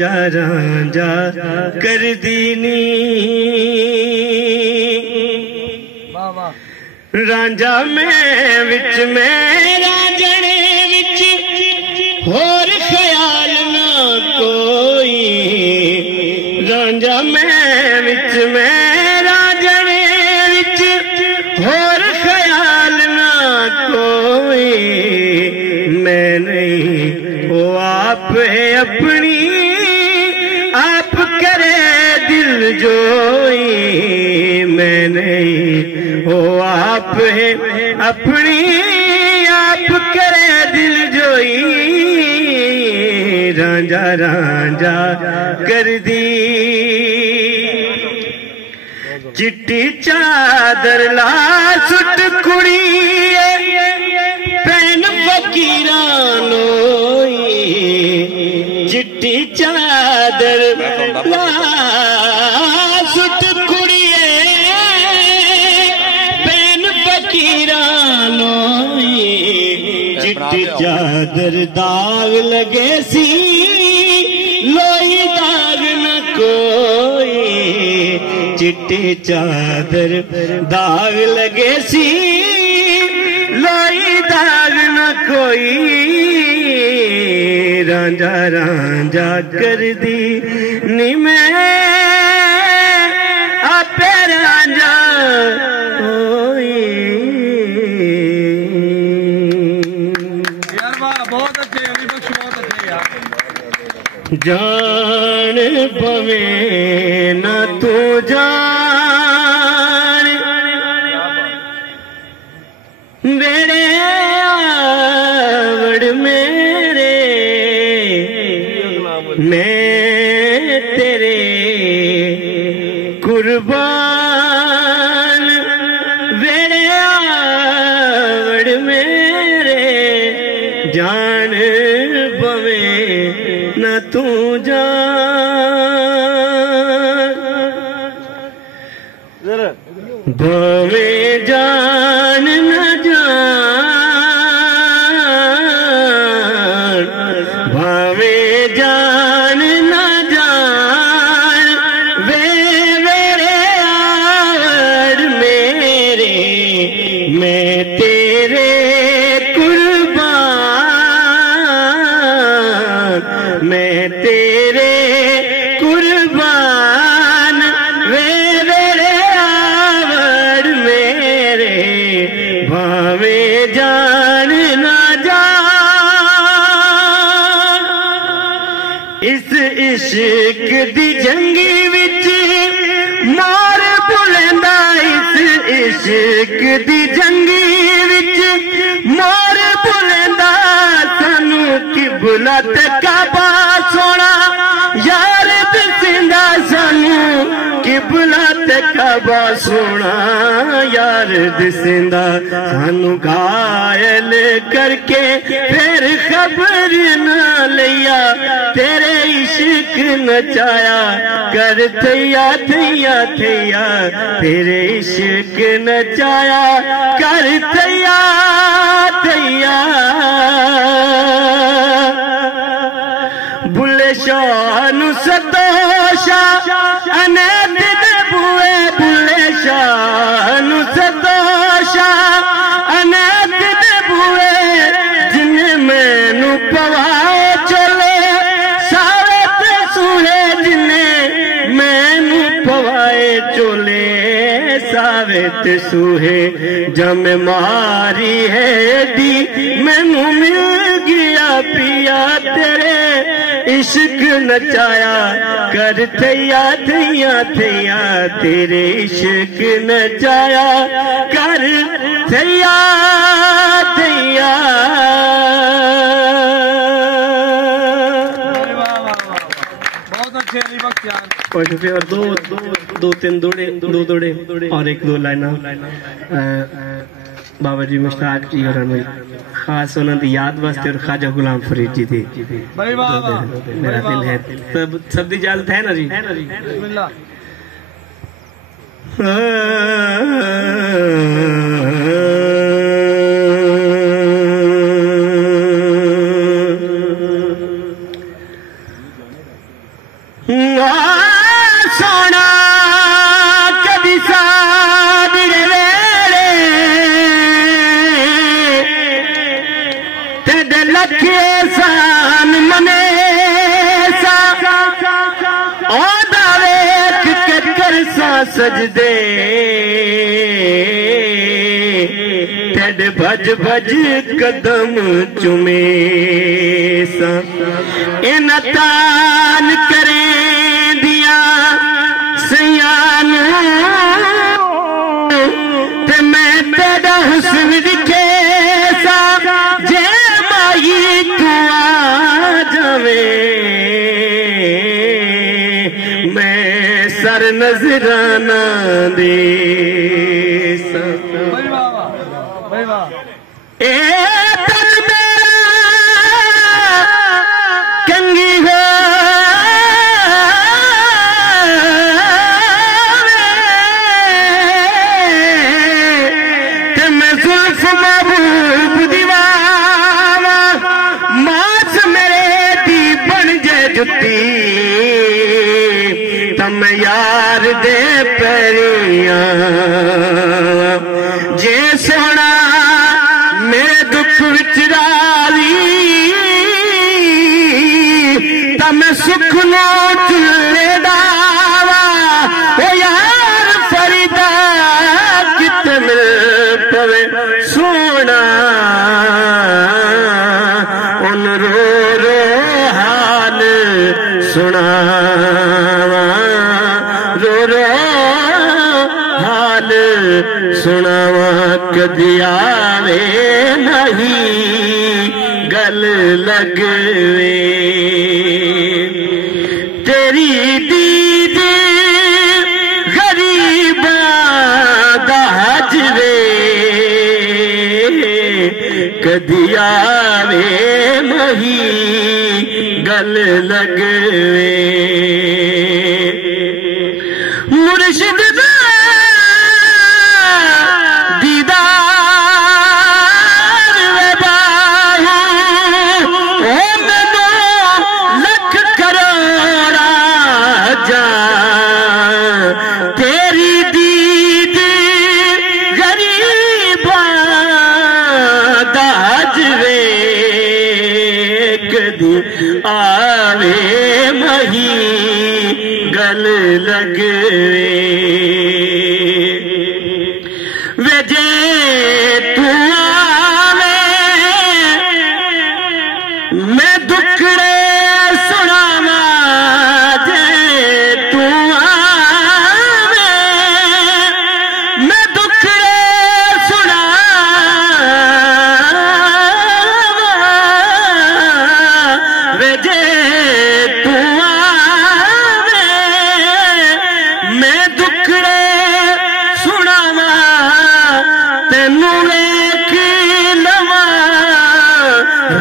रांझा रांझा कर दीनी रांझा में विच में रांझणे विच होर ख्याल ना कोई रांझा में विच में रांझणे विच होर ख्याल ना कोई मैं नहीं वो आप है अपनी आप करे दिल जोई मैं नहीं वो आप है अपनी आप करे दिल जोई रांझा रांझा कर दी चिट्टी चादर ला सुट कुड़ी पैन फकीरानो चिट्टी चादर ला सुट कुड़िए पैन फकीरानो चिट्टी चादर दाग लगे सी लोई दाग न कोई चिट्टी चादर दाग लगे सी लोई दाग न कोई रांझा रांझा कर दी नी मैं आपे रांझा यार वाह बहुत अच्छे अली बख्श बहुत अच्छे यार जान पवे न तू जान बेड़े आवड़ मेरे मैं तेरे कुर्बान बेड़े आवड़ मेरे जान पवे न तू जान भवे जान न जान भवे जान न जान वे मेरे आवड़ मेरे मैं तेरे कुर्बान मैं तेरे कुर्बान वे मेरे आवड़ मेरे भावे जान ना जान इस इश्क दी जंगी विच मार बुलंदा इस इश्क दी जंगी विच मार बुलंदा सानू किबला ते काबा सोना यार दिसिंदा सानू किबला ते काबा सोना यार दिसिंदा सानू घायल करके फिर खबर न लिया तेरे इश्क नचाया कर थैया थैया थैया तेरे इश्क नचाया कर थैया थैया बुले शाह नु सतोशा अनेक दे बुए बुले शाह नु सतोशा अनेक दे बुए जिन्हें मैनू पवाए चले सारे ते सूहे जिन्हें मैनू पवाए चोले सावे ते सूहे जम मारी है दी मैनू मिल गया पिया तेरे इश्क नचाया कर थैया थैया थैया तेरे इश्क नचाया कर थैया थैया बहुत अच्छे अली बख्श यार और दो तीन दौड़े और एक दो लाइना बाबा जी मुश्ताक जी और खास उन्होंने याद वास्ते और ख्वाजा गुलाम फरीद जी थी मेरा दिल है सब दी इजाजत है ना जी बिस्मिल्लाह तेरे लखे सान मने सा ओदा वेख के कर सा सजदे तेरे भज भज कदम चुमे सा इन तान करें दिया सयान ते मैं तेरा हुस्न दिखे सा जे माई तू आ जावे मैं सर नजराना दे सा भाई वाह ए तन मेरा कंगी हो ते मैं जुल्फ महबूब दीवाना मास मेरे दी बन जे जुत्ती तम यार दे परिया जे सोना मेरे दुख विच रावी तम सुख नो चुले दावा ओ यार फरीदा कित मिल पवे सोना उन रो रो हाल सुनावा रो रो हाल सुनावा कदी आवे नहीं गल लगवे तेरी दीद गरीबा दाजवे कदी आवे नहीं गल लगवे मुर्शिद आवे मही गल लगवे वे जे तू आवे मैं दुखड़े सुनावा जे तू आवे मैं दुखड़े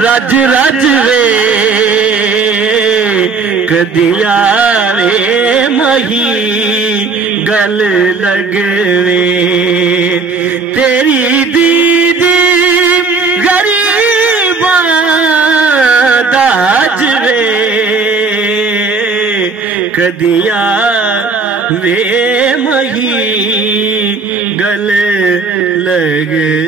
रज रज वे कदिया वे मही गल लगवे तेरी दीदी गरीबा दाज वे कदिया वे मही गल लगवे।